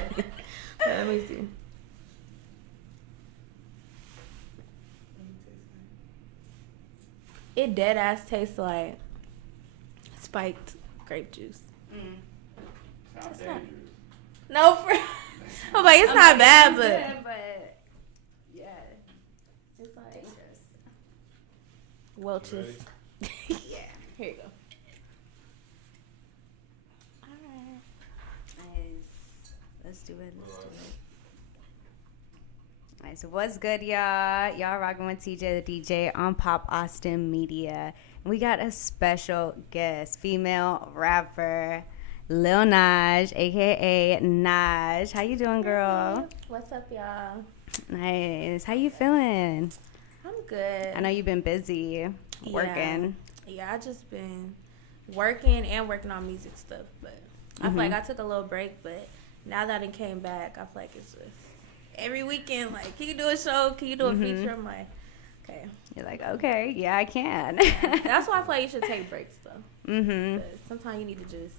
funny. Let me see. It dead ass tastes like spiked grape juice. Sounds not- dangerous. No, I'm like, it's not bad, but yeah, it's like dangerous. Welch's. Yeah. Here you go. Alright. Nice. Let's do it. Nice. What's good, y'all? Y'all rocking with TJ the DJ on Pop Austin Media. And we got a special guest, female rapper, Lil NAJ, aka NAJ. How you doing, girl? What's up, y'all? Nice. How you feeling? I'm good. I know you've been busy working. Yeah, I just been working on music stuff, but I feel like I took a little break, but now that it came back, I feel like it's just every weekend, like, can you do a show? Can you do a feature? I'm like, okay. You're like, okay, yeah, I can. That's why I feel like you should take breaks, though. But sometimes you need to just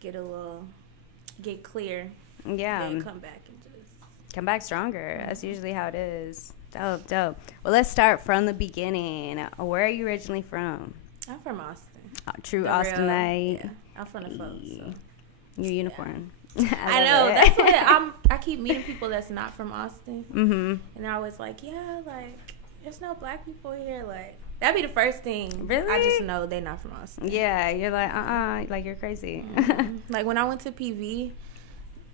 get clear. Yeah. And come back and just Come back stronger. That's usually how it is. Dope. Well, let's start from the beginning. Where are you originally from? I'm from Austin. True The Austinite. Yeah, I'm from the folks. So. Your unicorn. I know. That's what I keep meeting people that's not from Austin. And they're always like, yeah, like, there's no black people here. Like, that'd be the first thing. Really? I just know they're not from Austin. Yeah, you're like, like, you're crazy. Like, when I went to PV,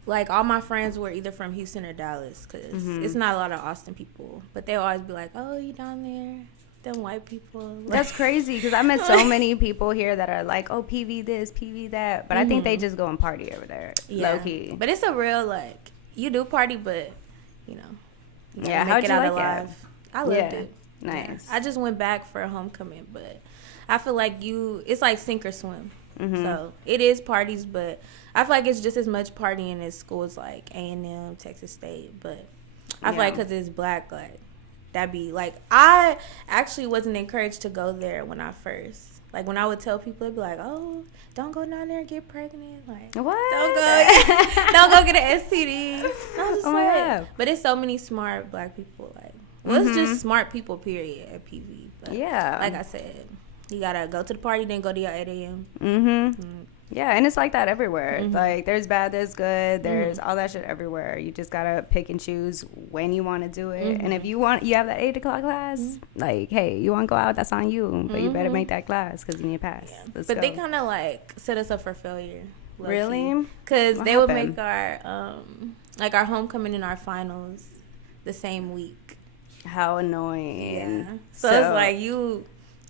like, all my friends were either from Houston or Dallas, because it's not a lot of Austin people. But they always be like, oh, you down there? Them white people. That's crazy, because I met so many people here that are like, oh, PV this, PV that. But I think they just go and party over there, low-key. But it's a real, like, you do party, but, you know. Yeah, how'd you like it? I loved it. Nice. Yeah. I just went back for a homecoming, but I feel like it's like sink or swim. So it is parties, but I feel like it's just as much partying as schools like A&M, Texas State. But I feel like because it's black, like, that'd be like, I actually wasn't encouraged to go there when I first. Like, when I would tell people, it'd be like, oh, don't go down there and get pregnant. Like, what? Don't go get an STD. I was just Oh my like, God. but it's so many smart black people. Like, well, it's just smart people, period, at PV. But Yeah. like I said, you gotta go to the party, then go to your 8 a.m. Yeah, and it's like that everywhere. Like, there's bad, there's good, there's all that shit everywhere. You just gotta pick and choose when you want to do it. And if you have that 8 o'clock class, like, hey, you want to go out, that's on you. But you better make that class because you need to pass. Yeah. But they kind of, like, set us up for failure. Really? Because What they would happened? make our homecoming and our finals the same week. How annoying. Yeah. So it's like you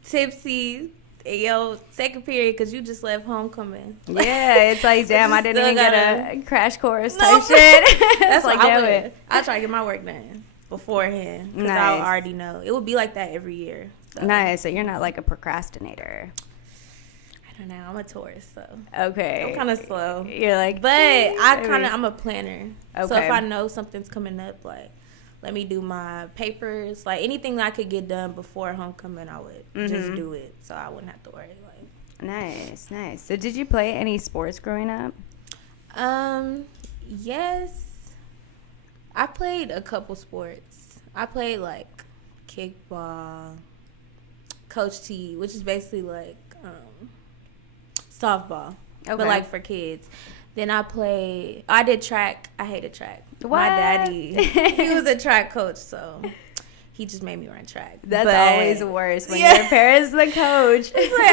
tipsy in your second period because you just left homecoming. Yeah, it's like, damn, I didn't even get a crash course type No. shit. That's like, like, damn it. I try to get my work done beforehand because Nice. I already know. It would be like that every year. So. Nice. So you're not like a procrastinator. I don't know. I'm a Taurus, so Okay. I'm kind of slow. You're like, But I'm a planner. So Okay. if I know something's coming up, like, let me do my papers. Like, anything that I could get done before homecoming, I would just do it. So I wouldn't have to worry. Like, Nice. So did you play any sports growing up? Yes. I played a couple sports. I played, like, kickball, Coach T, which is basically like softball, but like for kids. Then I did track. I hated track. What? My daddy, he was a track coach, so he just made me run track. That's But always worse when your parents the coach. it's like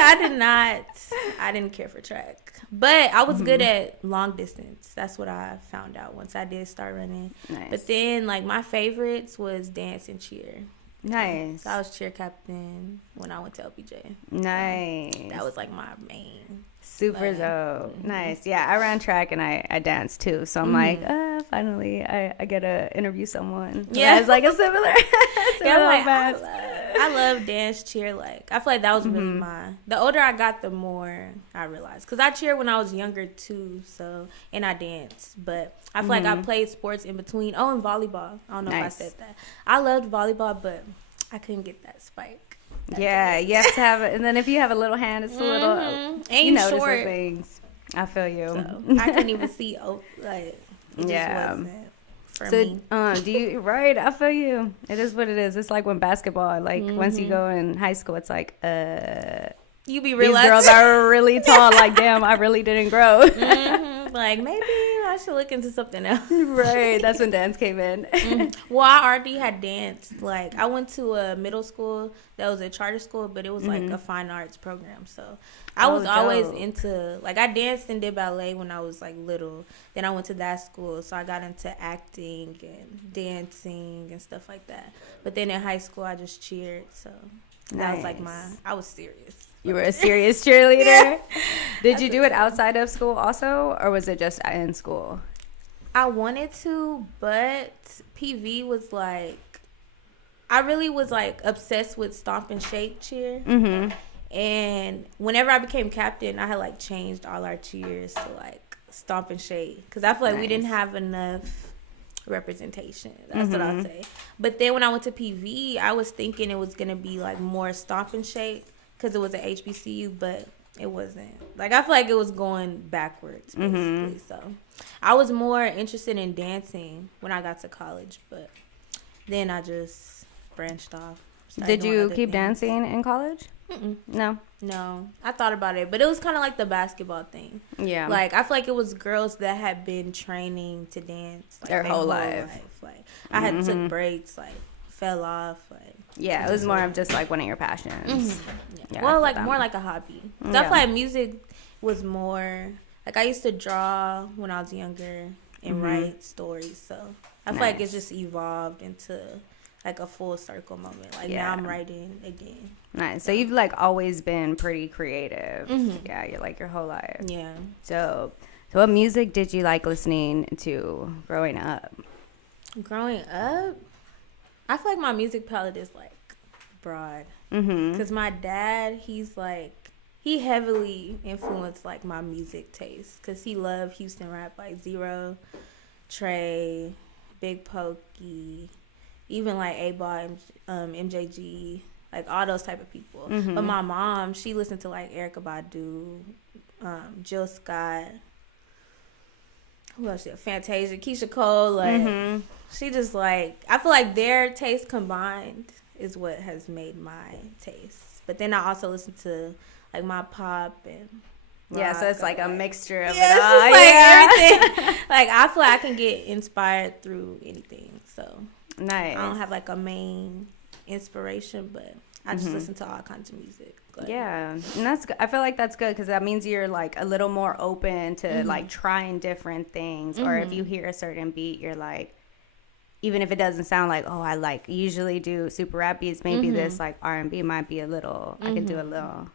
I didn't care for track. But I was good at long distance. That's what I found out once I did start running. Nice. But then, like, my favorites was dance and cheer. Nice. So I was cheer captain when I went to LPJ. Nice. That was, like, my main. Super dope. Nice. Yeah, I ran track and I danced too. So I'm like, finally I get to interview someone. Yeah. It's like a similar. Yeah, I'm like, path. I love dance, cheer. Like, I feel like that was really the older I got, the more I realized. Because I cheered when I was younger too, so, and I danced. But I feel like I played sports in between. Oh, and volleyball. I don't know if I said that. I loved volleyball, but I couldn't get that spike. Yeah, you have to have it. And then if you have a little hand, it's a little, And you you notice short. those things. I feel you. So I couldn't even see, like, It just wasn't for So, me. do you, right? I feel you. It is what it is. It's like when basketball, like once you go in high school, it's like, You be these realizing. girls are really tall. Like, damn, I really didn't grow. Like, maybe I should look into something else. Right. That's when dance came in. Well, I already had danced. Like, I went to a middle school that was a charter school, but it was like a fine arts program. So I was always into, like, I danced and did ballet when I was like little. Then I went to that school, so I got into acting and dancing and stuff like that. But then in high school, I just cheered. So that was like I was serious. You were a serious cheerleader. Yeah. Did you do it outside of school also, or was it just in school? I wanted to, but PV was like, I really was like obsessed with stomp and shake cheer. And whenever I became captain, I had like changed all our cheers to like stomp and shake, because I feel like we didn't have enough representation. That's what I'll say. But then when I went to PV, I was thinking it was gonna be like more stomp and shake, because it was an HBCU, but it wasn't. Like, I feel like it was going backwards, basically. So I was more interested in dancing when I got to college, but then I just branched off. Did you keep dancing in college? No. I thought about it, but it was kind of like the basketball thing. Yeah. Like, I feel like it was girls that had been training to dance like, their whole life. Like, I had took breaks, like, fell off, like. Yeah, it was more of just like one of your passions. Yeah, well, like more like a hobby. So I feel like music was more like, I used to draw when I was younger and write stories. So I feel like it's just evolved into like a full circle moment. Like now I'm writing again. Nice. So you've like always been pretty creative. Yeah, you're like your whole life. Yeah. So what music did you like listening to growing up? Growing up, I feel like my music palette is like broad. Because my dad, he's like, he heavily influenced like my music taste, because he loved Houston rap, like Zero, Trey, Big Pokey, even like A-Ball, MJG, like all those type of people. But my mom, she listened to like Erykah Badu, Jill Scott, who else? Fantasia, Keisha Cole. Like she just like, I feel like their taste combined is what has made my taste. But then I also listen to like my pop and rock, so it's like a mixture of it it all. It's like everything. Like, I feel like I can get inspired through anything. So nice. I don't have like a main inspiration, but I just listen to all kinds of music. Yeah, and that's good. I feel like that's good, because that means you're like a little more open to like trying different things. Or if you hear a certain beat, you're like, even if it doesn't sound like, oh, I like usually do super rap beats, maybe this like R&B might be a little, I can do a little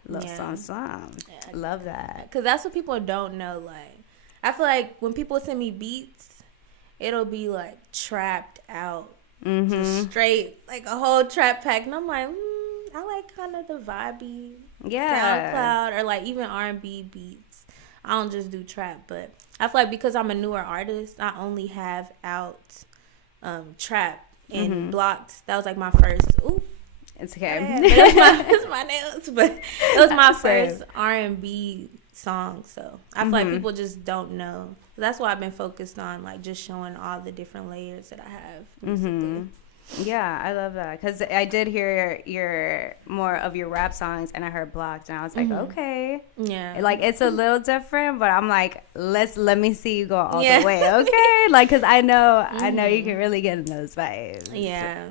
song. Yeah, love that. Because that's what people don't know. Like, I feel like when people send me beats, it'll be like trapped out, just straight, like a whole trap pack. And I'm like, I like kind of the vibey SoundCloud, or like even R&B beats. I don't just do trap, but I feel like because I'm a newer artist, I only have out trap and blocked. That was like my first. Ooh, it's okay. It's my nails, but it was my first R&B song. So I feel like people just don't know. That's why I've been focused on like just showing all the different layers that I have musically. Yeah, I love that, because I did hear your more of your rap songs, and I heard Blocked, and I was like, okay, like it's a little different, but I'm like, let me see you go all the way, okay, like, because I know you can really get in those vibes. Yeah.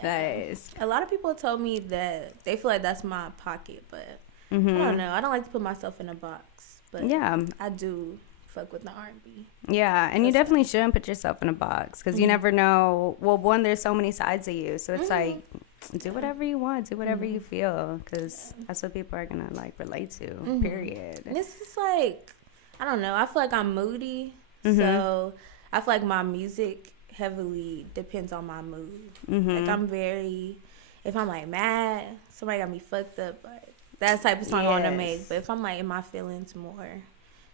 Nice. A lot of people told me that they feel like that's my pocket, but I don't know. I don't like to put myself in a box, but I do fuck with the R&B. Yeah, and you definitely shouldn't put yourself in a box, because you never know. Well, one, there's so many sides of you, so it's like, do whatever you want, do whatever you feel, because that's what people are gonna like relate to. Period. And this is like, I don't know. I feel like I'm moody, so I feel like my music heavily depends on my mood. Like, I'm very, if I'm like mad, somebody got me fucked up, like that type of song I want to make. But if I'm like in my feelings more,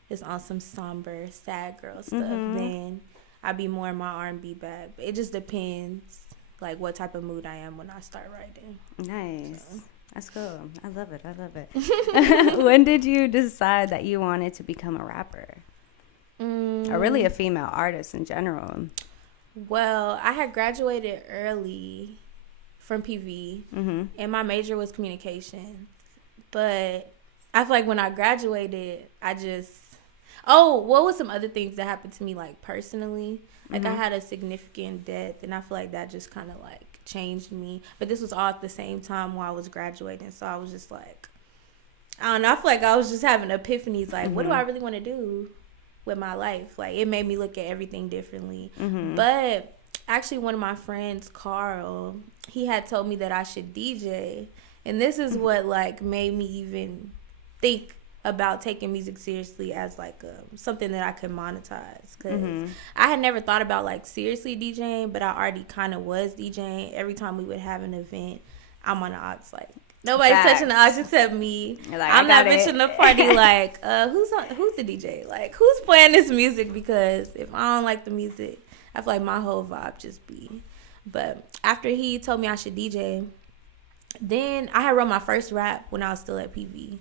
just on some somber, sad girl stuff, then I'd be more in my R&B bag. But it just depends, like, what type of mood I am when I start writing. Nice. So. That's cool. I love it. When did you decide that you wanted to become a rapper? or really a female artist in general? Well, I had graduated early from PV, and my major was communication. But I feel like when I graduated, what was some other things that happened to me, like, personally? Like, I had a significant death, and I feel like that just kind of, like, changed me. But this was all at the same time while I was graduating, so I was just like, I don't know. I feel like I was just having epiphanies, like, what do I really want to do with my life? Like, it made me look at everything differently. But actually, one of my friends, Carl, he had told me that I should DJ. And this is what, like, made me even think about taking music seriously as, like, something that I could monetize. Because I had never thought about, like, seriously DJing, but I already kind of was DJing. Every time we would have an event, I'm on the aux, like, nobody's touching the aux except me. Like, I'm that bitch in the party, like, who's the DJ? Like, who's playing this music? Because if I don't like the music, I feel like my whole vibe just be. But after he told me I should DJ, then I had wrote my first rap when I was still at PV.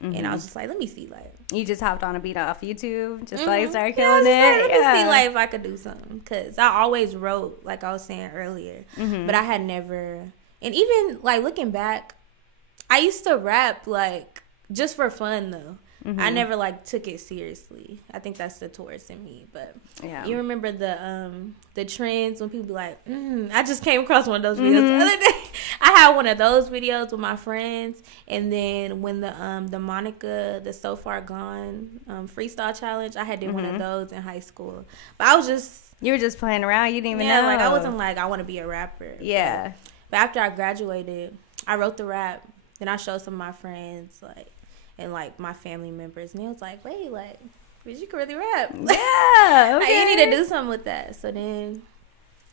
And I was just like, let me see, like. You just hopped on a beat off YouTube, just like started killing it. Like, let me see, like, if I could do something. Because I always wrote, like I was saying earlier. But I had never, and even, like, looking back, I used to rap, like, just for fun, though. I never, like, took it seriously. I think that's the tourist in me. But you remember the trends when people be like, I just came across one of those videos the other day. I had one of those videos with my friends. And then when the Monica, the So Far Gone freestyle challenge, I had did one of those in high school. But I was just... You were just playing around. You didn't even know. Like, I wasn't like, I want to be a rapper. Yeah. But after I graduated, I wrote the rap. Then I showed some of my friends, like, and, like, my family members. And they was like, wait, like, bitch, you can really rap. Yeah, okay. Like, you need to do something with that. So then,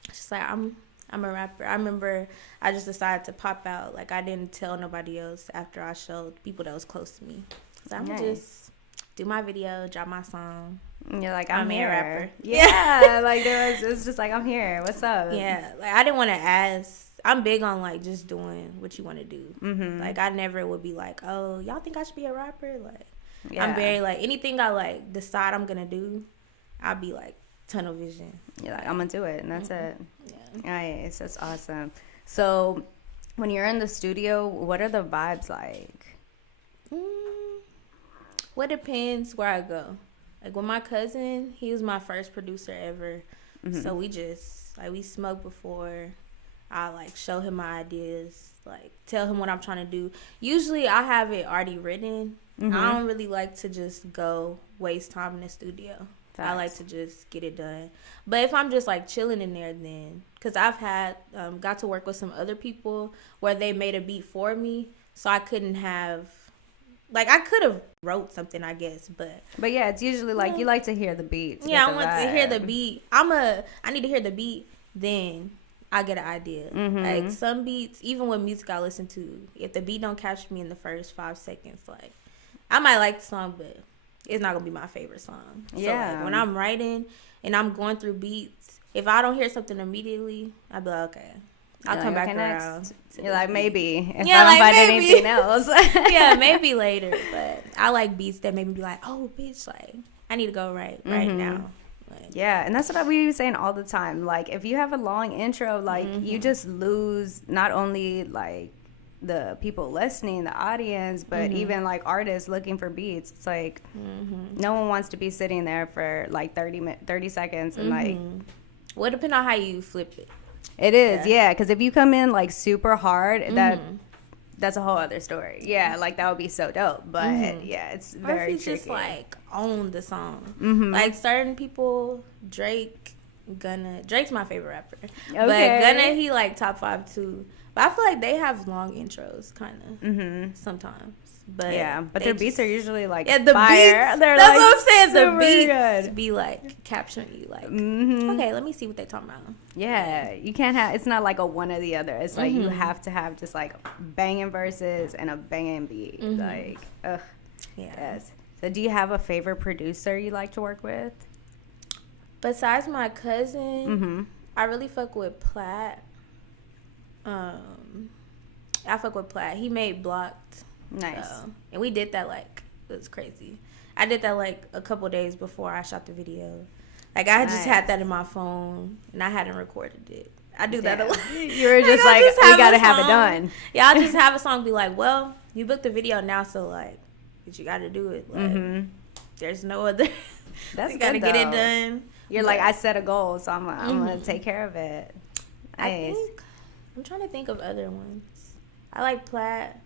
it's just like, I'm a rapper. I remember I just decided to pop out. Like, I didn't tell nobody else after I showed people that was close to me. So I'm going to just do my video, drop my song. And you're like, I'm here. A rapper. Yeah, like, it was just like, I'm here. What's up? Yeah, like, I didn't want to ask. I'm big on, like, just doing what you want to do. Like, I never would be like, oh, y'all think I should be a rapper? Like, I'm very, like, anything I, like, decide I'm going to do, I'll be, like, tunnel vision. You're like, I'm going to do it, and that's it. Yeah. Nice. That's awesome. So, when you're in the studio, what are the vibes like? Well, it depends where I go. Like, with my cousin, he was my first producer ever. So, we just, like, we smoked before. I, like, show him my ideas, like, tell him what I'm trying to do. Usually, I have it already written. I don't really like to just go waste time in the studio. Facts. I like to just get it done. But if I'm just, like, chilling in there, then, because I've had, got to work with some other people where they made a beat for me, so I couldn't have, like, I could have wrote something, I guess, but yeah, it's usually, like, you like to hear the beats. Yeah, I want to hear the beat. I need to hear the beat, then I get an idea. Like, some beats, even with music I listen to, if the beat don't catch me in the first 5 seconds, like, I might like the song, but it's not gonna be my favorite song. So, like, when I'm writing and I'm going through beats, if I don't hear something immediately, I'll be like, okay, I'll come back around. You're like, maybe if I don't find anything else. Yeah, maybe later. But I like beats that make me be like, oh, bitch, like, I need to go right now. Yeah, and that's what we be saying all the time. Like, if you have a long intro, like, you just lose not only, like, the people listening, the audience, but even, like, artists looking for beats. It's like, no one wants to be sitting there for, like, 30 seconds and, like... Well, it depends on how you flip it. It is, yeah, because if you come in, like, super hard, that's a whole other story. Yeah, like, that would be so dope. But, yeah, it's very tricky. Or if you just, like, own the song. Like, certain people, Drake's my favorite rapper. Okay. But Gunna, he, like, top 5, too. But I feel like they have long intros, kind of, sometimes. But yeah, but their beats are usually, like, the fire. Beats, they're, that's like, what I'm saying. The beats good. be, like, capturing you. Like, okay, let me see what they talking about. Yeah, you can't have, it's not like a one or the other. It's like you have to have just, like, banging verses and a banging beat. Like, ugh. Yeah. Yes. So do you have a favorite producer you like to work with? Besides my cousin, I really fuck with Platt. I fuck with Platt. He made Blocked. Nice. So, and we did that, like, it was crazy. I did that like a couple days before I shot the video. Like I just had that in my phone and I hadn't recorded it. I do that a lot. You were just like we gotta have it done. Yeah, I just have a song be like, well, you booked the video now, so like, but you gotta do it. Like, there's no other. That's you gotta get it done. You're like, I set a goal, so I'm gonna take care of it. Nice. I'm trying to think of other ones. I like Platt.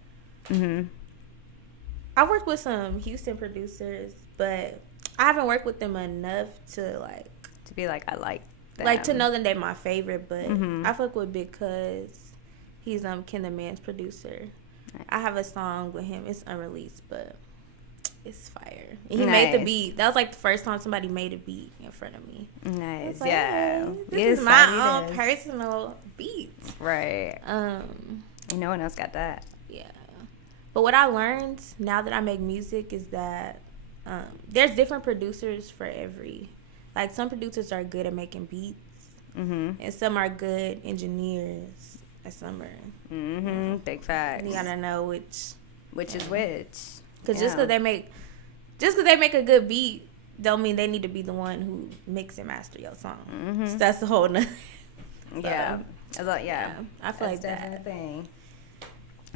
I worked with some Houston producers, but I haven't worked with them enough to be like, I like them. Like to know that they're my favorite. But I fuck with Big Cuz. He's Ken the Man's producer. Nice. I have a song with him. It's unreleased, but it's fire. And he made the beat. That was like the first time somebody made a beat in front of me. Nice. Like, yeah. Hey, this is my own personal beat. Right. And no one else got that. Yeah. But what I learned now that I make music is that there's different producers for every. Like some producers are good at making beats, and some are good engineers, and some are. Big facts. You gotta know which is which. Because just because they make a good beat, don't mean they need to be the one who mix and master your song. So that's the whole nother. Yeah. I feel like that thing.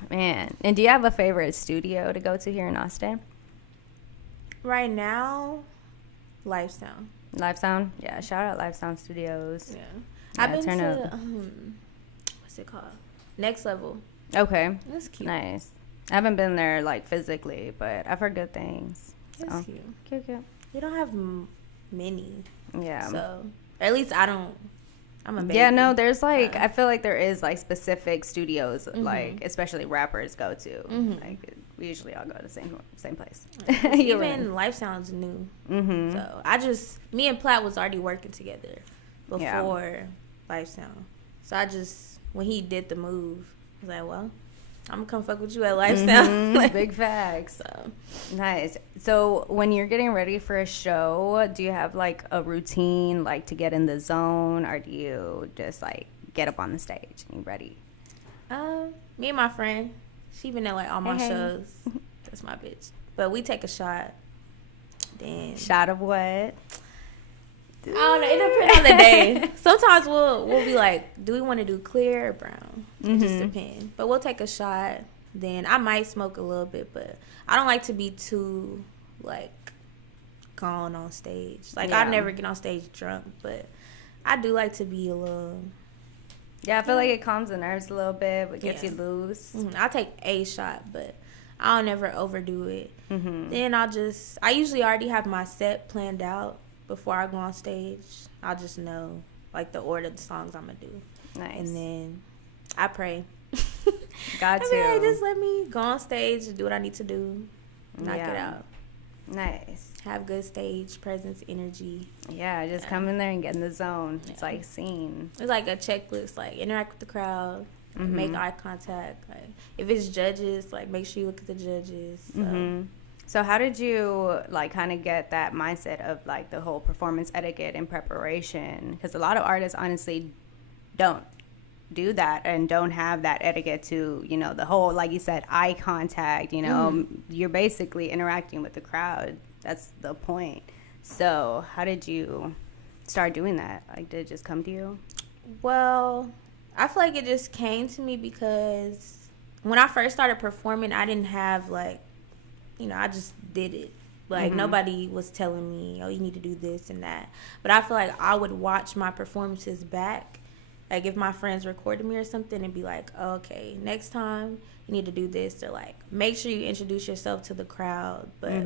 Man, and do you have a favorite studio to go to here in Austin? Right now, Live Sound. Live Sound? Yeah, shout out Live Sound Studios. Yeah. I've been to, what's it called? Next Level. Okay. That's cute. Nice. I haven't been there, like, physically, but I've heard good things. That's cute. Cute. We don't have many. Yeah. So, at least I don't. I'm a baby. Yeah, no, there's like, I feel like there is like specific studios, like especially rappers go to. Like we usually all go to the same place. Even Life Sounds new. So me and Platt was already working together before Life Sound. So when he did the move, I was like, well, I'm gonna come fuck with you at Life Sound. Big facts. So. Nice. So when you're getting ready for a show, do you have like a routine, like to get in the zone, or do you just like get up on the stage and you're ready? Me and my friend, she been at like all my shows. That's my bitch. But we take a shot. Then shot of what? I don't know. It depends on the day. Sometimes we'll be like, do we want to do clear or brown? It just depends. But we'll take a shot. Then I might smoke a little bit, but I don't like to be too like gone on stage. Like I never get on stage drunk, but I do like to be a little. Yeah, I feel like it calms the nerves a little bit, but gets you loose. I'll take a shot, but I'll never overdo it. Then I usually already have my set planned out. Before I go on stage, I'll just know like the order of the songs I'm gonna do. Nice. And then I pray. Got to. Like, just let me go on stage, do what I need to do, knock it out. Nice. Have good stage presence, energy. Yeah, just come in there and get in the zone. It's like scene. It's like a checklist, like interact with the crowd, make eye contact. Like if it's judges, like make sure you look at the judges. So how did you like kind of get that mindset of like the whole performance etiquette and preparation? Because a lot of artists honestly don't do that and don't have that etiquette to, you know, the whole, like you said, eye contact, you know, you're basically interacting with the crowd. That's the point. So how did you start doing that? Like, did it just come to you? Well, I feel like it just came to me because when I first started performing, I didn't have like, you know, I just did it. Like, nobody was telling me, oh, you need to do this and that. But I feel like I would watch my performances back. Like, if my friends recorded me or something and be like, oh, okay, next time you need to do this. Or, like, make sure you introduce yourself to the crowd. But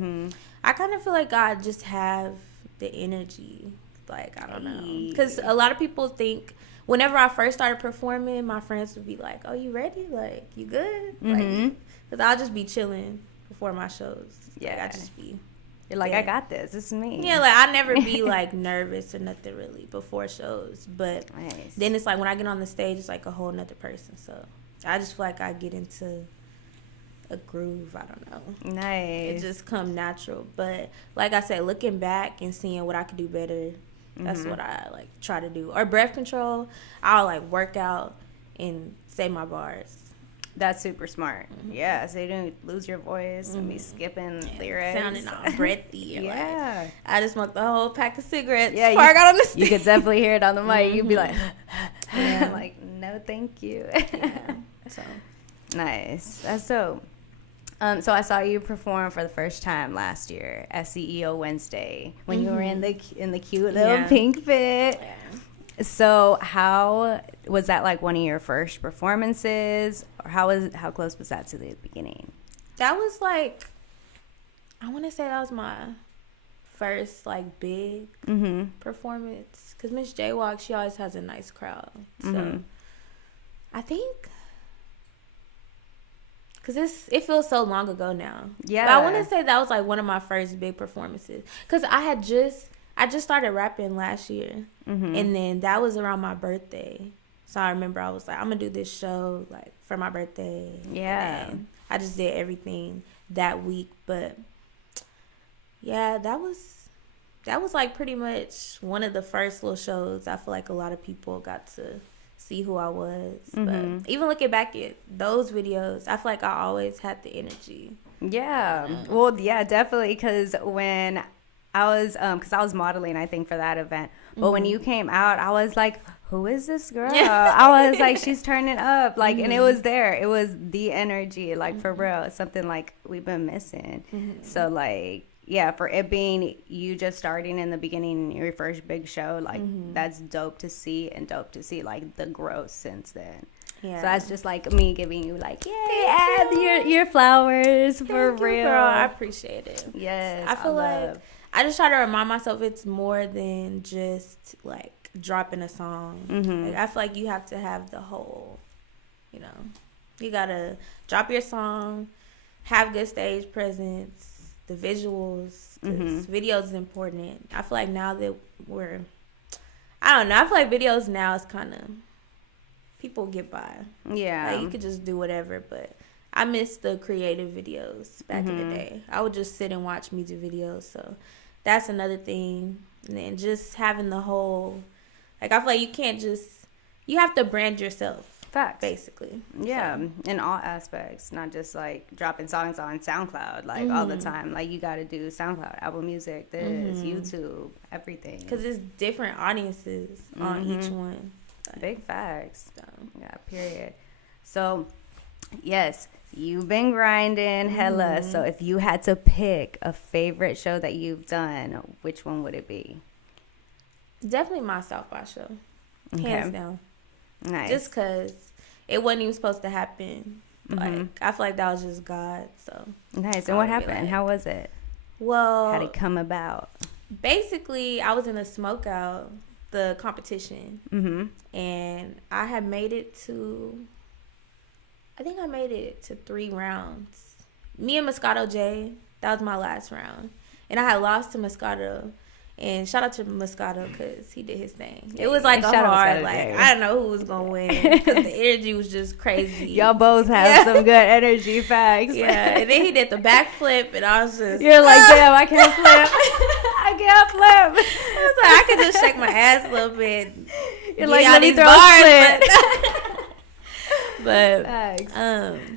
I kind of feel like I just have the energy. Like, I don't know. Because a lot of people think, whenever I first started performing, my friends would be like, oh, you ready? Like, you good? Like, because I'll just be chilling before my shows. Yeah. Like, I just be. You're like, I got this. This is me. Yeah, like, I never be, like, nervous or nothing really before shows. But then it's like when I get on the stage, it's like a whole nother person. So I just feel like I get into a groove. I don't know. Nice. It just come natural. But like I said, looking back and seeing what I could do better, that's what I, like, try to do. Or breath control, I'll, like, work out and say my bars. That's super smart. Yeah, so you don't lose your voice and be skipping lyrics. Sounding all breathy. Yeah. Like, I just smoked the whole pack of cigarettes Yeah, before I got on the stage. You could definitely hear it on the mic. You'd be like, like, no, thank you. Yeah. So nice. That's dope. So I saw you perform for the first time last year at CEO Wednesday when you were in the cute little pink fit. Yeah. So how was that, like one of your first performances, or how close was that to the beginning? That was like, I want to say that was my first like big performance, because Miss J-Walk, she always has a nice crowd. So I think, because it feels so long ago now. Yeah. But I want to say that was like one of my first big performances, because I just started rapping last year, and then that was around my birthday. So I remember I was like, I'm gonna do this show like for my birthday. Yeah. And I just did everything that week, but yeah, that was like pretty much one of the first little shows. I feel like a lot of people got to see who I was. But even looking back at those videos, I feel like I always had the energy. Yeah. Well, yeah, definitely, because when I was modeling, I think, for that event. But when you came out, I was like, who is this girl? I was like, she's turning up. Like, and it was there. It was the energy, like, for real. It's something, like, we've been missing. So, like, yeah, for it being you just starting in the beginning, your first big show, like, that's dope to see, and dope to see, like, the growth since then. Yeah. So that's just like me giving you like, yay, add your flowers. For real. Girl, I appreciate it. Yes. I feel like I just try to remind myself it's more than just like dropping a song. Like, I feel like you have to have the whole, you gotta drop your song, have good stage presence, the visuals, because videos is important. I feel like now that I don't know, I feel like videos now is kind of, people get by. Yeah. Like, you could just do whatever, but I miss the creative videos back in the day. I would just sit and watch music videos, so that's another thing. And then just having the whole, like, I feel like you have to brand yourself. Facts. Basically. Yeah, so. In all aspects, not just like dropping songs on SoundCloud like all the time. Like, you got to do SoundCloud, Apple Music, YouTube, everything. Because it's different audiences on each one. So. Big facts. So. Yeah, period. So, yes, you've been grinding hella. So if you had to pick a favorite show that you've done, which one would it be? Definitely my South by show. Okay. Hands down. Nice. Just because it wasn't even supposed to happen. Like, I feel like that was just God. So nice. And what happened? Like, how was it? Well, how did it come about? Basically, I was in a smokeout, the competition, and I had made it to, I think I made it to 3 rounds. Me and Moscato J, that was my last round, and I had lost to Moscato. And shout out to Moscato, because he did his thing. It was like a hard, like, I don't know who was going to win, because the energy was just crazy. Y'all both have some good energy, facts. Yeah, and then he did the backflip, and I was just... You're like, damn, I can't flip. I can't flip. I was like, I could just shake my ass a little bit. You're like, let me throw a flip. But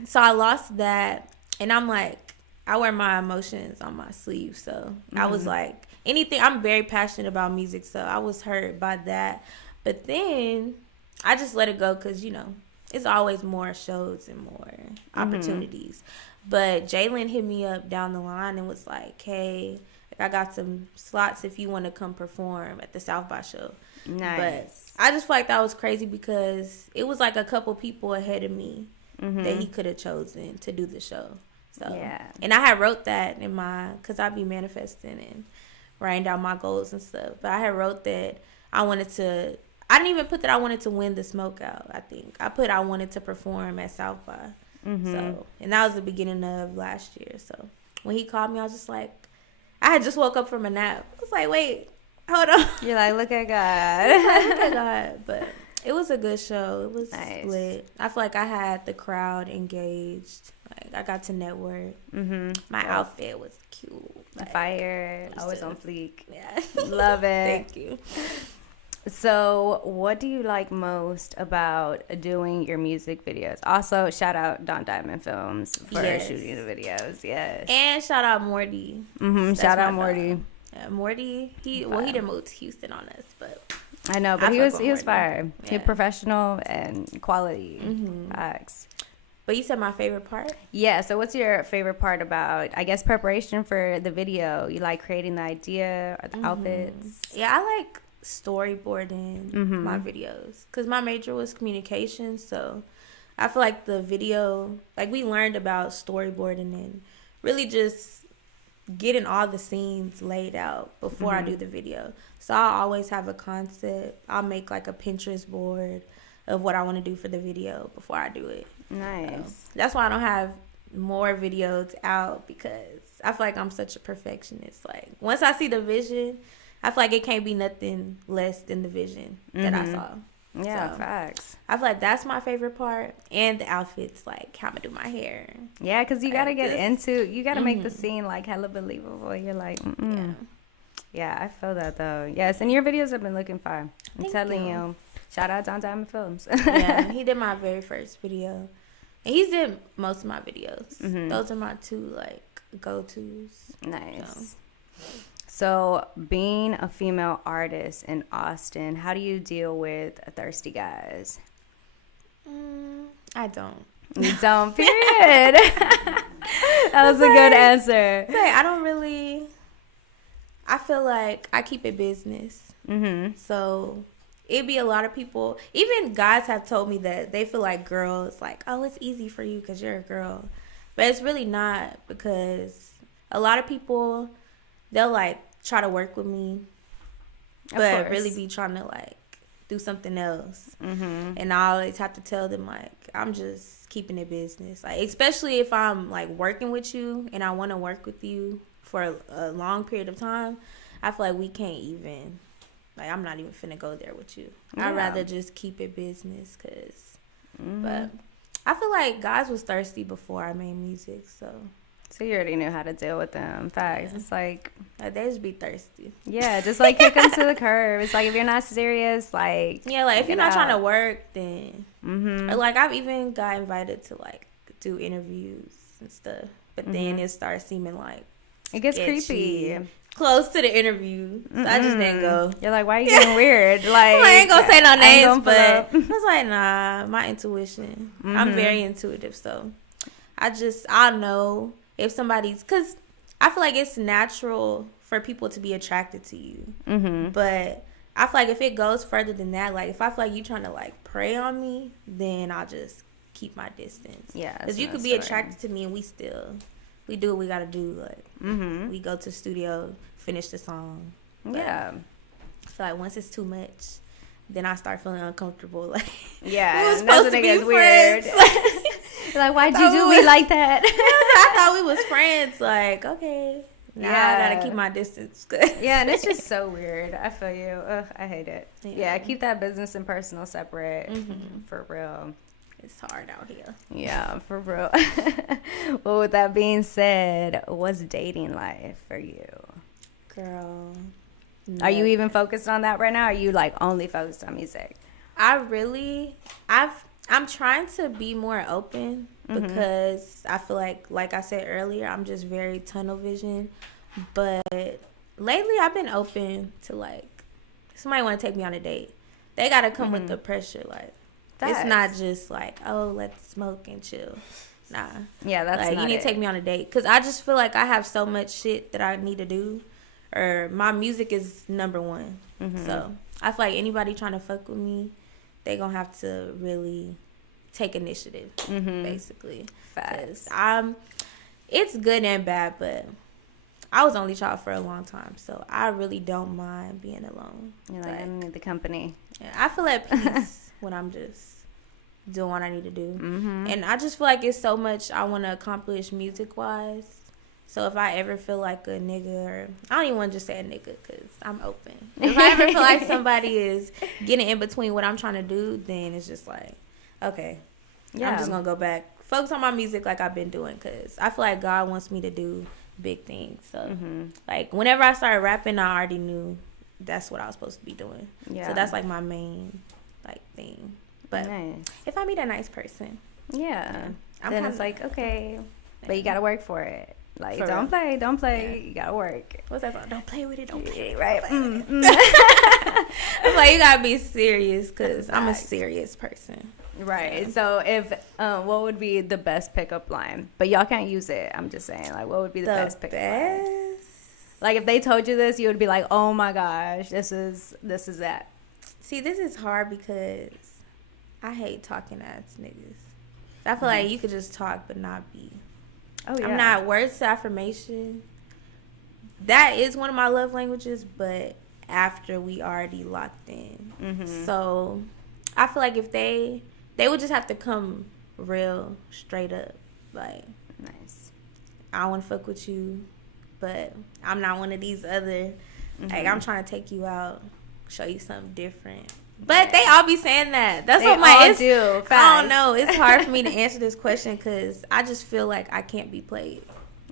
so I lost that, and I'm like, I wear my emotions on my sleeve, so I was like... Anything, I'm very passionate about music, so I was hurt by that. But then I just let it go, because, it's always more shows and more opportunities. But Jalen hit me up down the line and was like, hey, I got some slots if you want to come perform at the South by show. Nice. But I just feel like that was crazy, because it was like a couple people ahead of me that he could have chosen to do the show. So, yeah. And I had wrote that in because I be manifesting and writing down my goals and stuff. But I had wrote that I didn't even put that I wanted to win the smokeout, I think. I put I wanted to perform at South by. So, and that was the beginning of last year. So when he called me, I was just like, I had just woke up from a nap. I was like, wait, hold on. You're like, look at God. Look at God. But it was a good show. It was lit. I feel like I had the crowd engaged. Like, I got to network. My outfit was cute. Like, fire. Always on fleek. Yeah. Love it. Thank you. So, what do you like most about doing your music videos? Also, shout out Don Diamond Films for Yes. shooting the videos. Yes. And shout out Morty. Shout out my Morty. dog. Morty, he didn't move to Houston on us, but I know, but I he fuck was with he was Morty. fire. He Yeah. was professional and quality. Facts. But you said my favorite part? Yeah, so what's your favorite part about, I guess, preparation for the video? You like creating the idea or the outfits? Yeah, I like storyboarding my videos because my major was communication. So I feel like the video, like we learned about storyboarding and really just getting all the scenes laid out before I do the video. So I'll always have a concept. I'll make like a Pinterest board of what I want to do for the video before I do it. Nice. That's why I don't have more videos out because I feel like I'm such a perfectionist. Like once I see the vision, I feel like it can't be nothing less than the vision that I saw. Yeah, So, facts. I feel like that's my favorite part, and the outfits, like how I'm gonna do my hair. Yeah, because you got to get you got to make the Mm-hmm. scene like hella believable. You're like, yeah, I feel that though. Yes, and your videos have been looking fire. I'm Thank telling you. you. Shout out Don Diamond Films. Yeah, he did my very first video, and he's did most of my videos. Those are my two like go-tos. Nice. So, being a female artist in Austin, how do you deal with thirsty guys? I don't. You don't, period. That was a good answer. I don't really. I feel like I keep it business. So it'd be a lot of people. Even guys have told me that they feel like girls, like, oh, it's easy for you because you're a girl, but it's really not because a lot of people they'll like try to work with me, but really be trying to like do something else. And I always have to tell them like I'm just keeping it business. Like especially if I'm like working with you and I want to work with you for a long period of time, I feel like we can't even. Like, I'm not even finna go there with you. Yeah. I'd rather just keep it business, cause. But I feel like guys was thirsty before I made music, so. So you already knew how to deal with them. Facts. Yeah. It's like, They just be thirsty. yeah, just like kick them to the curb. It's like if you're not serious, like. Yeah, like if you're get not trying to out. work, then. Or, like I've even got invited to like do interviews and stuff, but then it starts seeming like. It gets sketchy. creepy. Close to the interview, so I just didn't go. You're like, why are you getting weird? Like, I ain't gonna say no I ain't names, gonna but I pull up. was like, nah, my intuition. I'm very intuitive, so I know if somebody's, cause I feel like it's natural for people to be attracted to you, but I feel like if it goes further than that, like if I feel like you trying to like prey on me, then I'll just keep my distance. Yeah, cause you could be attracted to me and we do what we gotta do. Like we go to the studio, finish the song. But Yeah. I feel like once it's too much, then I start feeling uncomfortable. Like Yeah. we was and that's supposed when to it be gets weird. friends. Like, why'd Thought you do we me was- like that? I thought we was friends. Like okay, now I Yeah. gotta keep my distance. Yeah, and it's just so weird. I feel you. Ugh, I hate it. Yeah, Yeah. keep that business and personal separate. For real. It's hard out here. Yeah, for real. Well, with that being said, what's dating life for you? Girl. Are you even focused on that right now? Or are you like only focused on music? I'm trying to be more open because I feel like I said earlier, I'm just very tunnel vision. But lately I've been open to like, somebody want to take me on a date. They got to come with the pressure. Like, it's not just like, oh, let's smoke and chill. Nah. Yeah, that's like not you need it. to take me on a date because I just feel like I have so much shit that I need to do, or my music is number one. So I feel like anybody trying to fuck with me, they gonna have to really take initiative, basically. Facts. 'Cause it's good and bad, but I was only child for a long time, so I really don't mind being alone. You're like, I need the company. Yeah, I feel at peace when I'm just doing what I need to do. And I just feel like it's so much I want to accomplish music-wise. So if I ever feel like a nigga, or I don't even want to just say a nigga because I'm open. If I ever feel like somebody is getting in between what I'm trying to do, then it's just like, okay, I'm just going to go back. Focus on my music like I've been doing because I feel like God wants me to do big things. So, like, whenever I started rapping, I already knew that's what I was supposed to be doing. Yeah. So that's like my main like thing. But if I meet a nice person, then it's like, okay, but you gotta work for it. Like, For don't real. play. You gotta work. What's that song? Don't play with it. Don't play. Right. I'm like, you gotta be serious because I'm a serious person. Right. So if what would be the best pickup line? But y'all can't use it. I'm just saying, like, what would be the best pickup line? Like, if they told you this, you would be like, oh my gosh, this is that. See, this is hard because I hate talking ass niggas. I feel like you could just talk but not be. Oh yeah. I'm not words to affirmation. That is one of my love languages, but after we already locked in. So I feel like if they would just have to come real straight up. Like, nice. I don't want to fuck with you, but I'm not one of these other, like, I'm trying to take you out, show you something different. But they all be saying that. That's what my do. I don't know. It's hard for me to answer this question because I just feel like I can't be played.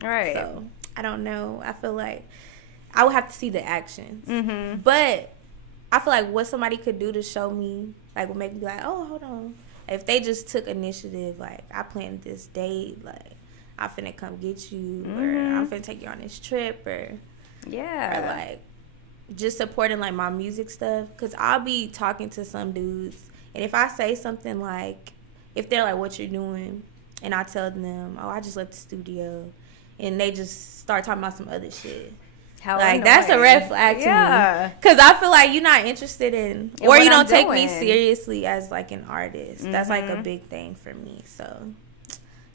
Right. So I don't know. I feel like I would have to see the actions. But I feel like what somebody could do to show me, like, would make me be like, oh, hold on. If they just took initiative, like, I planned this date, like, I'm finna come get you, or I'm finna take you on this trip, or like, just supporting, like, my music stuff. Because I'll be talking to some dudes, and if I say something like, if they're like, what you're doing, and I tell them, oh, I just left the studio, and they just start talking about some other shit. Like, that's a red flag to me. Because I feel like you're not interested in, or you don't take me seriously as, like, an artist. That's, like, a big thing for me. So,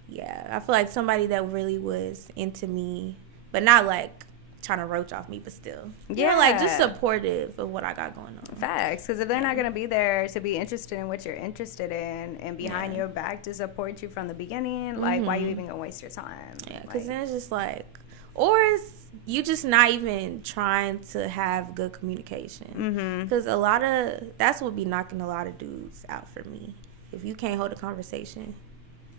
yeah. I feel like somebody that really was into me, but not, like, trying to roach off me, but still. Yeah. Like, just supportive of what I got going on. Facts. Because if they're not going to be there to be interested in what you're interested in and behind your back to support you from the beginning, like, why you even going to waste your time? Yeah, because then it's just, like, or it's you just not even trying to have good communication. Because a lot of, that's what be knocking a lot of dudes out for me. If you can't hold a conversation,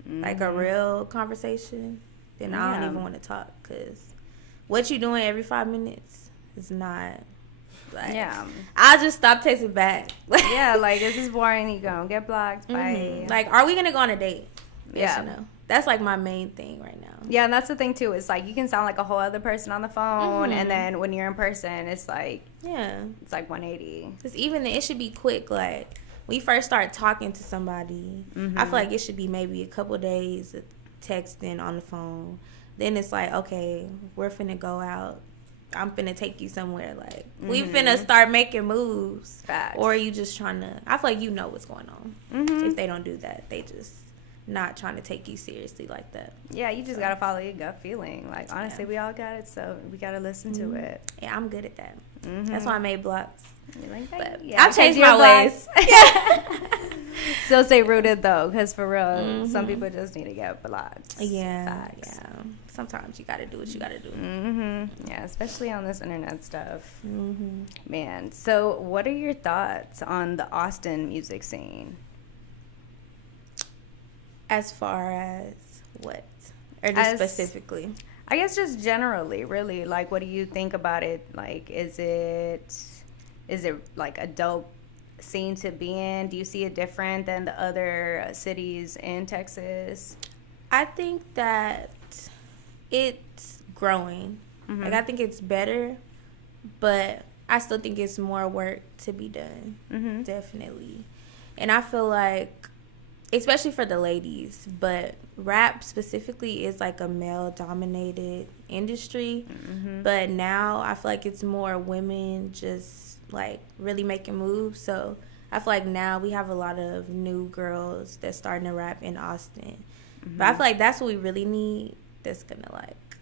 like a real conversation, then I don't even want to talk. Because what you doing every 5 minutes is not, like, I'll just stop texting back. Like, this is boring. You gonna get blocked. Bye. Like, are we going to go on a date? Yes or no? That's, like, my main thing right now. Yeah, and that's the thing, too. It's, like, you can sound like a whole other person on the phone, and then when you're in person, it's, like... Yeah. It's, like, 180. Because even it should be quick. Like, when you first start talking to somebody, I feel like it should be maybe a couple days of texting on the phone. Then it's like, okay, we're finna go out. I'm finna take you somewhere. Like, we finna start making moves. Facts. Or you just trying to... I feel like you know what's going on. If they don't do that, they just... not trying to take you seriously like that. Yeah, you just gotta follow your gut feeling. Like, honestly, we all got it, so we gotta listen to it. Yeah, I'm good at that. That's why I made blocks. Like, but I've changed my ways. Still stay rooted though, because for real, some people just need to get blocked. Yeah. Sometimes you gotta do what you gotta do. Yeah, especially on this internet stuff. Man, so what are your thoughts on the Austin music scene? As far as what? Or just specifically? I guess just generally, really. Like, what do you think about it? Like, is it like a dope scene to be in? Do you see it different than the other cities in Texas? I think that it's growing. Like, I think it's better, but I still think it's more work to be done. Definitely. And I feel like, especially for the ladies, but rap specifically is like a male-dominated industry. But now I feel like it's more women just, like, really making moves. So I feel like now we have a lot of new girls that's starting to rap in Austin. But I feel like that's what we really need that's going to, like,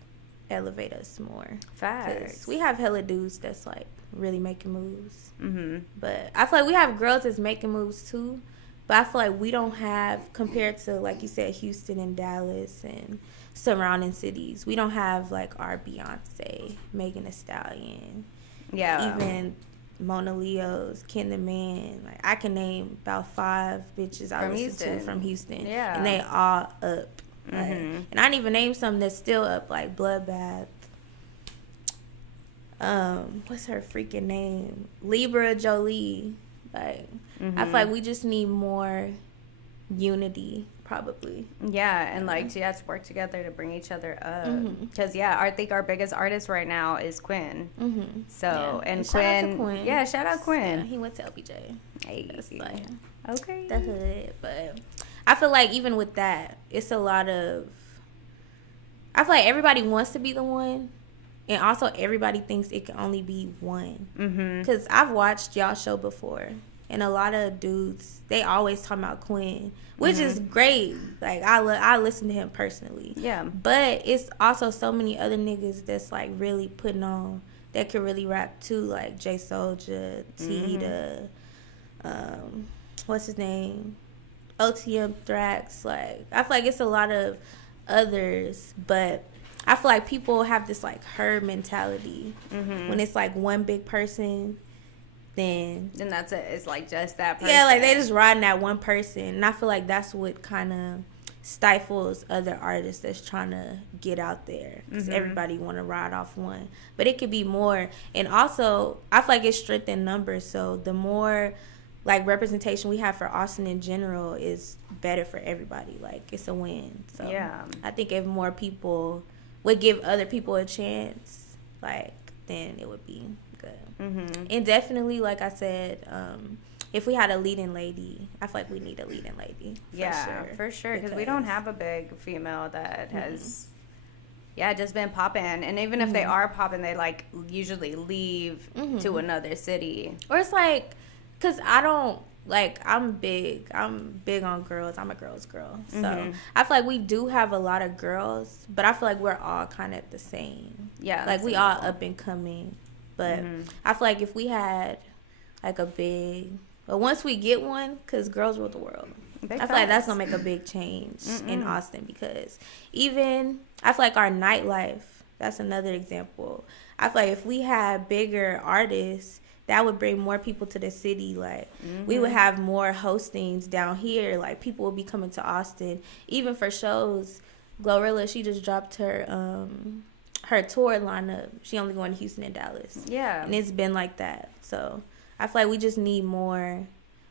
elevate us more. Facts. We have hella dudes that's, like, really making moves. But I feel like we have girls that's making moves, too. But I feel like we don't have, compared to, like you said, Houston and Dallas and surrounding cities, we don't have, like, our Beyonce, Megan Thee Stallion. Yeah. Even Mona Leo's, Ken the Man. Like, I can name about 5 bitches I listen to from Houston. Yeah. And they all up. Like, and I didn't even name some that's still up, like Bloodbath. what's her freaking name? Libra Jolie. Like, I feel like we just need more unity, probably. Yeah, and like to work together to bring each other up. Because I think our biggest artist right now is Quinn. So and shout Quinn, out to Quinn. Yeah, shout out Quinn. Yeah, he went to LBJ. Hey, That's like okay, the hood. But I feel like even with that, it's a lot of. I feel like everybody wants to be the one. And also, everybody thinks it can only be one. Because I've watched y'all show before. And a lot of dudes, they always talk about Quinn. Which is great. Like, I listen to him personally. Yeah. But it's also so many other niggas that's, like, really putting on. That can really rap, too. Like, J Soulja, Tita. What's his name? OTM Thrax. Like, I feel like it's a lot of others. But I feel like people have this like herd mentality when it's like one big person, then that's it. It's like just that person. Yeah, like they just riding that one person, and I feel like that's what kind of stifles other artists that's trying to get out there because everybody want to ride off one, but it could be more. And also, I feel like it's strength in numbers. So the more like representation we have for Austin in general is better for everybody. Like it's a win. So yeah, I think if more people would give other people a chance, like, then it would be good. And definitely, like I said, if we had a leading lady, I feel like we need a leading lady. For sure. Because we don't have a big female that has, just been popping. And even if they are popping, they, like, usually leave to another city. Or it's like, because I don't, like, I'm big on girls. I'm a girl's girl. So I feel like we do have a lot of girls, but I feel like we're all kind of the same. Yeah. Like, we all up and coming. But I feel like if we had, like, a big, but once we get one, because girls rule the world. I feel like that's going to make a big change in Austin because even, I feel like our nightlife, that's another example. I feel like if we had bigger artists, that would bring more people to the city. Like, we would have more hostings down here. Like, people would be coming to Austin. Even for shows, Glorilla, she just dropped her tour lineup. She only going to Houston and Dallas. Yeah. And it's been like that. So, I feel like we just need more.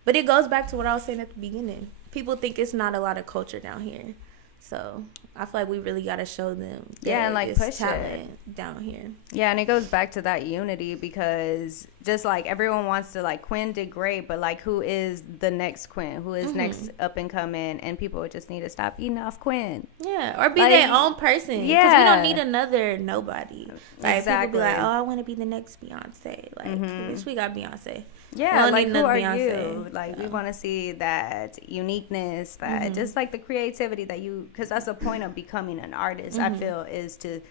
But it goes back to what I was saying at the beginning. People think it's not a lot of culture down here. So, I feel like we really got to show them and like push talent down here. Yeah, and it goes back to that unity because just like everyone wants to, like, Quinn did great, but like who is the next Quinn? Who is next up and coming? And people just need to stop eating off Quinn. Yeah, or be like, their own person. Yeah. Because we don't need another nobody. Like, exactly. People be like, oh, I want to be the next Beyonce. Like, bitch, we got Beyonce. Yeah, like, who are you? Like, we want to see that uniqueness, that just, like, the creativity that you... Because that's the point of becoming an artist, I feel, is to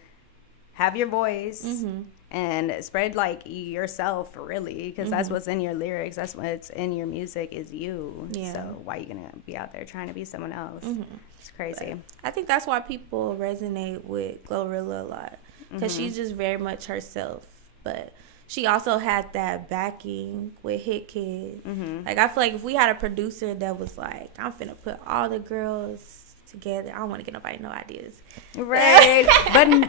have your voice and spread, like, yourself, really. Because that's what's in your lyrics. That's what's in your music is you. Yeah. So why are you going to be out there trying to be someone else? It's crazy. But I think that's why people resonate with Glorilla a lot. Because she's just very much herself. But... she also had that backing with Hit Kid. Like, I feel like if we had a producer that was like, I'm finna put all the girls together, I don't want to get nobody no ideas. Right. but no.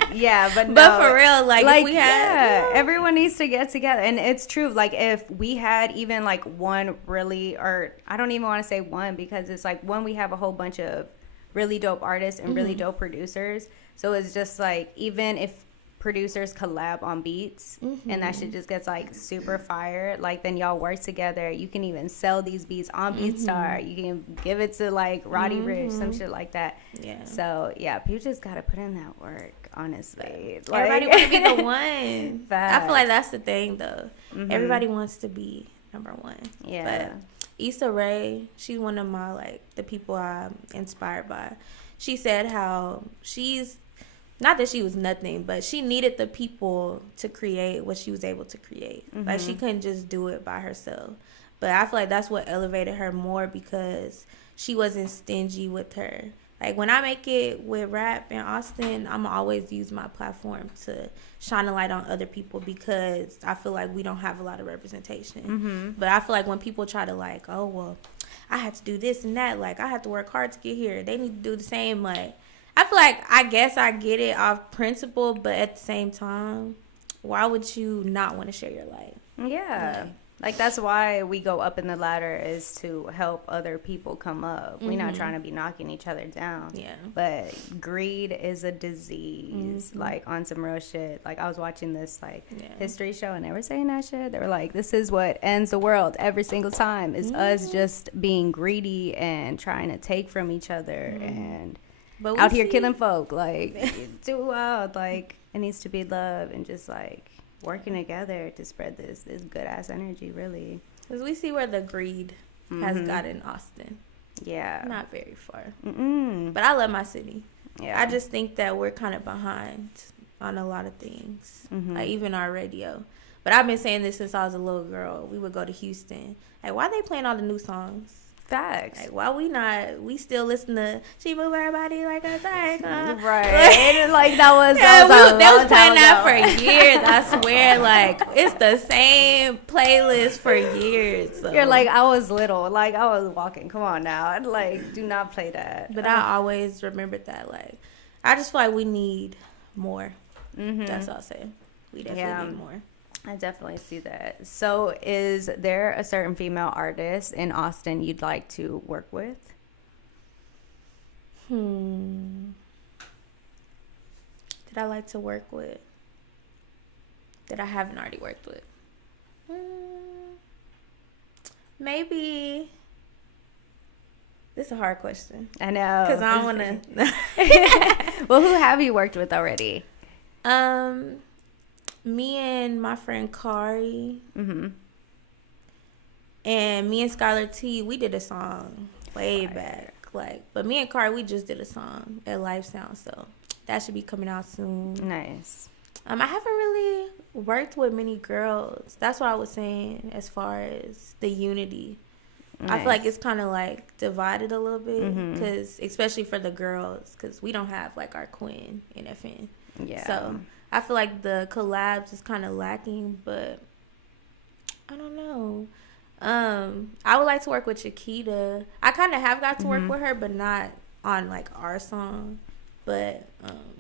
But for real, like if we had... everyone needs to get together. And it's true. Like, if we had even, like, one really, or I don't even want to say one because it's like, one, we have a whole bunch of really dope artists and really dope producers. So it's just like, even if producers collab on beats and that shit just gets like super fire, like then y'all work together, you can even sell these beats on BeatStar, you can give it to like Roddy Ricch, some shit like that. So people just gotta put in that work, honestly. Like, everybody want to be the one. I feel like that's the thing though. Everybody wants to be number one. But Issa Rae, she's one of my, like, the people I'm inspired by. She said how she's, not that she was nothing, but she needed the people to create what she was able to create. Like, she couldn't just do it by herself. But I feel like that's what elevated her more because she wasn't stingy with her. Like, when I make it with rap in Austin, I'm always use my platform to shine a light on other people because I feel like we don't have a lot of representation. But I feel like when people try to, like, oh, well, I had to do this and that, like, I had to work hard to get here, they need to do the same, like, I feel like I guess I get it off principle, but at the same time, why would you not want to share your light? Yeah. Like, that's why we go up in the ladder, is to help other people come up. We're not trying to be knocking each other down. Yeah. But greed is a disease, like, on some real shit. Like, I was watching this, like, history show, and they were saying that shit. They were like, this is what ends the world every single time, is us just being greedy and trying to take from each other and out here killing folk. Like, it's too wild. Like, it needs to be love and just, like, working together to spread this good ass energy, really. Because we see where the greed has gotten Austin. Yeah. Not very far. But I love my city. Yeah. I just think that we're kind of behind on a lot of things, like even our radio. But I've been saying this since I was a little girl. We would go to Houston. Like, why they playing all the new songs? Facts. Like, why we still listen to She Move Her Body Like a Psycho. Right. Like, that was they was playing that for years. I swear, like, it's the same playlist for years. So. You're like, I was little. Like, I was walking. Come on now. Like, do not play that. But I always remembered that. Like, I just feel like we need more. That's all I'll say. We definitely need more. I definitely see that. So, is there a certain female artist in Austin you'd like to work with? Did I like to work with? That I haven't already worked with? Maybe. This is a hard question. I know. Because I don't want to. Well, who have you worked with already? Me and my friend Kari, and me and Skylar T, we did a song way back. Like, but me and Kari, we just did a song at Live Sound, so that should be coming out soon. Nice. I haven't really worked with many girls. That's what I was saying as far as the unity. Nice. I feel like it's kind of like divided a little bit, because especially for the girls, because we don't have like our queen in FN. Yeah. So I feel like the collabs is kind of lacking, but I don't know. I would like to work with Chiquita. I kind of have got to work with her, but not on like our song. But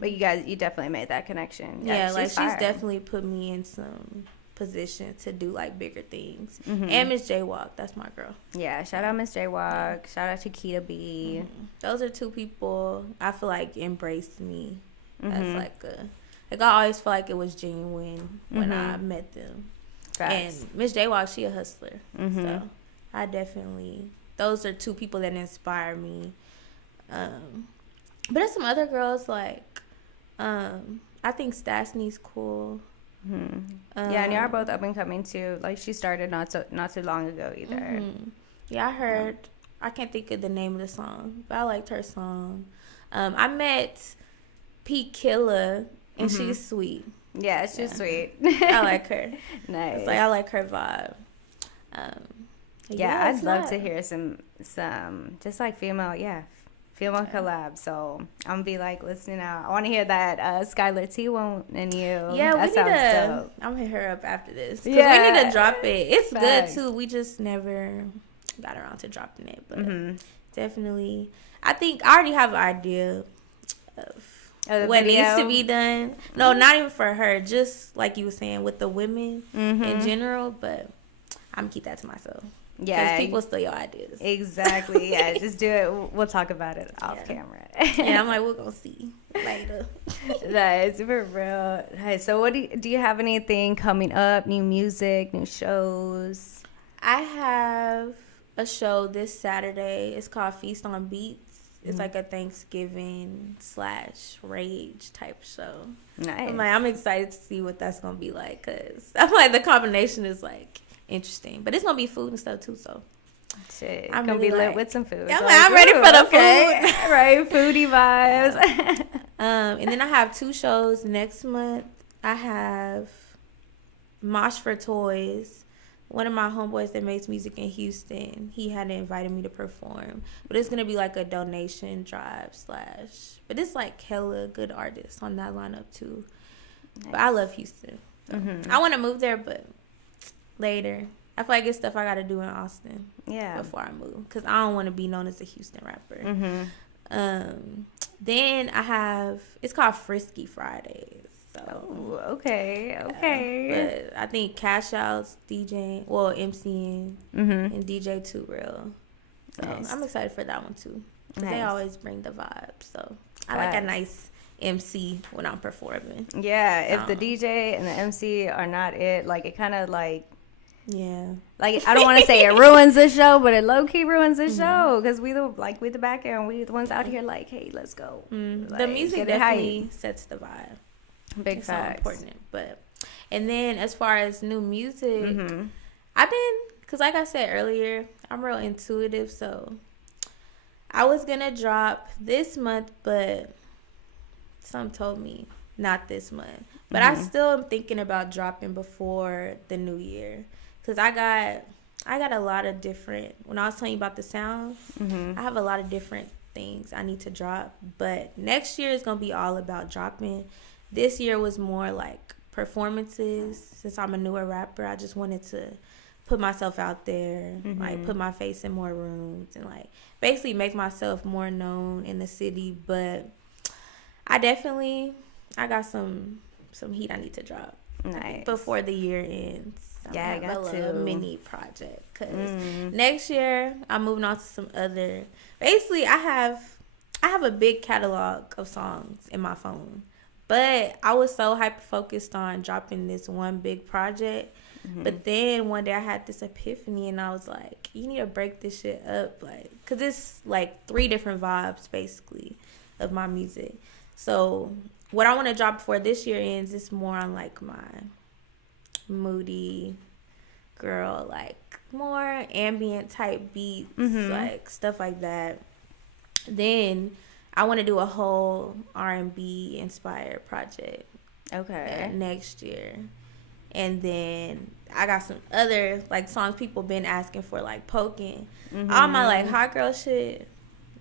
you definitely made that connection. Yeah, she's definitely put me in some position to do like bigger things. And Miss J Walk, that's my girl. Yeah, shout out Miss J Walk. Shout out Chiquita B. Those are two people I feel like embraced me. That's like I always felt like it was genuine when I met them. Facts. And Miss J Walk, she a hustler. So I definitely, those are two people that inspire me. But there's some other girls like, I think Stasny's cool. Yeah, and y'all are both up and coming too. Like, she started not too long ago either. Yeah, I heard. I can't think of the name of the song, but I liked her song. I met Pete Killa, and she's sweet. Yeah, she's sweet. I like her. Nice. It's like, I like her vibe. Yeah, I'd love to hear some just like female collab. So I'm gonna be like listening out. I want to hear that Skylar T one and you. Yeah, that sounds dope. I'm gonna hit her up after this. Because we need to drop it. It's good too. We just never got around to dropping it, but definitely. I think I already have an idea of what needs to be done. No, not even for her. Just like you were saying with the women in general. But I'm gonna keep that to myself. Yeah, because people steal your ideas. Exactly. Yeah, just do it. We'll talk about it off camera. Yeah, I'm like, we're gonna see later. Nice, for real. Hey, so what do you have anything coming up? New music, new shows? I have a show this Saturday. It's called Feast on Beats. It's like a Thanksgiving / rage type show. Nice. I'm excited to see what that's gonna be like, because I'm like, the combination is like interesting, but it's gonna be food and stuff too. So shit, I'm gonna be lit with some food. Yeah, I'm ready for the food. Right, foodie vibes. And then I have 2 shows next month. I have Mosh for Toys. One of my homeboys that makes music in Houston, he had invited me to perform. But it's going to be like a donation drive / but it's like hella good artists on that lineup too. Nice. But I love Houston. So I want to move there, but later. I feel like it's stuff I got to do in Austin before I move. Because I don't want to be known as a Houston rapper. Then I have, it's called Frisky Fridays. So Oh, okay. but I think Cash Out's DJing, well, MCing, and DJ Too Real. So Nice. I'm excited for that one too. Because they Nice. always bring the vibe. So I like a nice MC when I'm performing. Yeah, if the DJ and the MC are not it, like it kind of like, like I don't want to say it ruins the show, but it low key ruins the show because we the back end, we the ones out here like, hey, let's go. Like, the music definitely sets the vibe. Big facts. So important. And then as far as new music, I've been, because like I said earlier, I'm real intuitive, so I was gonna drop this month, but some told me not this month. But I still am thinking about dropping before the new year, because I got a lot of different, when I was telling you about the sounds, I have a lot of different things I need to drop. But next year is gonna be all about dropping. This year was more like performances. Since I'm a newer rapper, I just wanted to put myself out there, like put my face in more rooms and like basically make myself more known in the city. But I got some heat I need to drop before the year ends. I got a little mini project, because next year I'm moving on to some other. Basically, I have a big catalog of songs in my phone, but I was so hyper focused on dropping this one big project. But then one day I had this epiphany, and I was like, you need to break this shit up, like, because it's like 3 different vibes basically of my music. So what I want to drop before this year ends is more on like my moody girl, like more ambient type beats, like stuff like that. Then I want to do a whole R&B inspired project next year. And then I got some other like songs people been asking for, like Poking. All my like hot girl shit.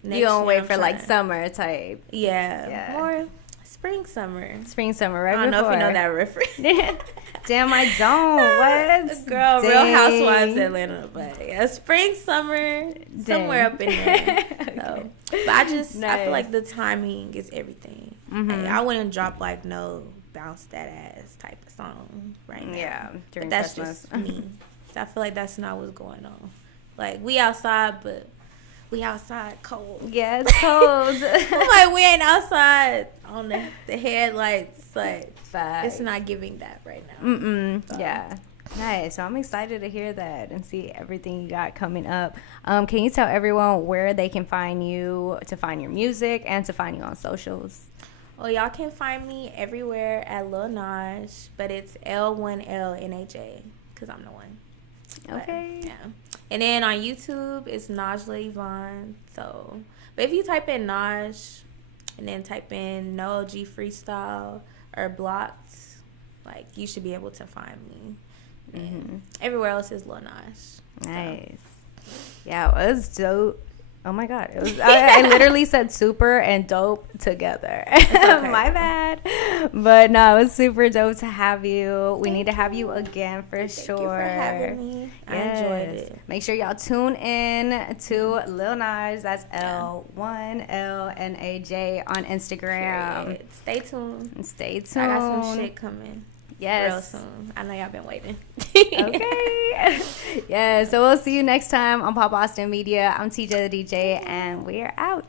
You don't wait for like summer type. Yeah. More spring summer, right? I don't know if you know that reference. Damn, I don't. What? Girl, Real Housewives Atlanta. But yeah, spring, summer, somewhere up in there. So, but I feel like the timing is everything. Hey, I wouldn't drop like no bounce that ass type of song right now. Yeah, but that's Christmas. Just me. So I feel like that's not what's going on. Like, we outside, but we outside cold. Yeah, it's cold. I'm like, we ain't outside on the headlights. Like, it's not giving that right now. So. Yeah. Nice. So I'm excited to hear that and see everything you got coming up. Can you tell everyone where they can find you, to find your music, and to find you on socials? Well, y'all can find me everywhere at Lil NAJ, but it's L1LNAJ, because I'm the one. Okay. But, yeah. And then on YouTube, it's Najla Yvonne. So, but if you type in Naj and then type in No OG Freestyle or Blocked, like, you should be able to find me. And everywhere else is Lil NAJ. Nice. So. Yeah, it was dope. Oh my God. It was, I literally said super and dope together. Okay. My bad. But no, it was super dope to have you. We need to have you again for sure. Thank you for having me. I enjoyed it. Make sure y'all tune in to Lil NAJ. That's L1LNAJ on Instagram. Period. Stay tuned. Stay tuned. I got some shit coming. Yes. Real soon. I know y'all been waiting. Okay. Yeah, so we'll see you next time on Pop Austin Media. I'm TJ the DJ, and we're out.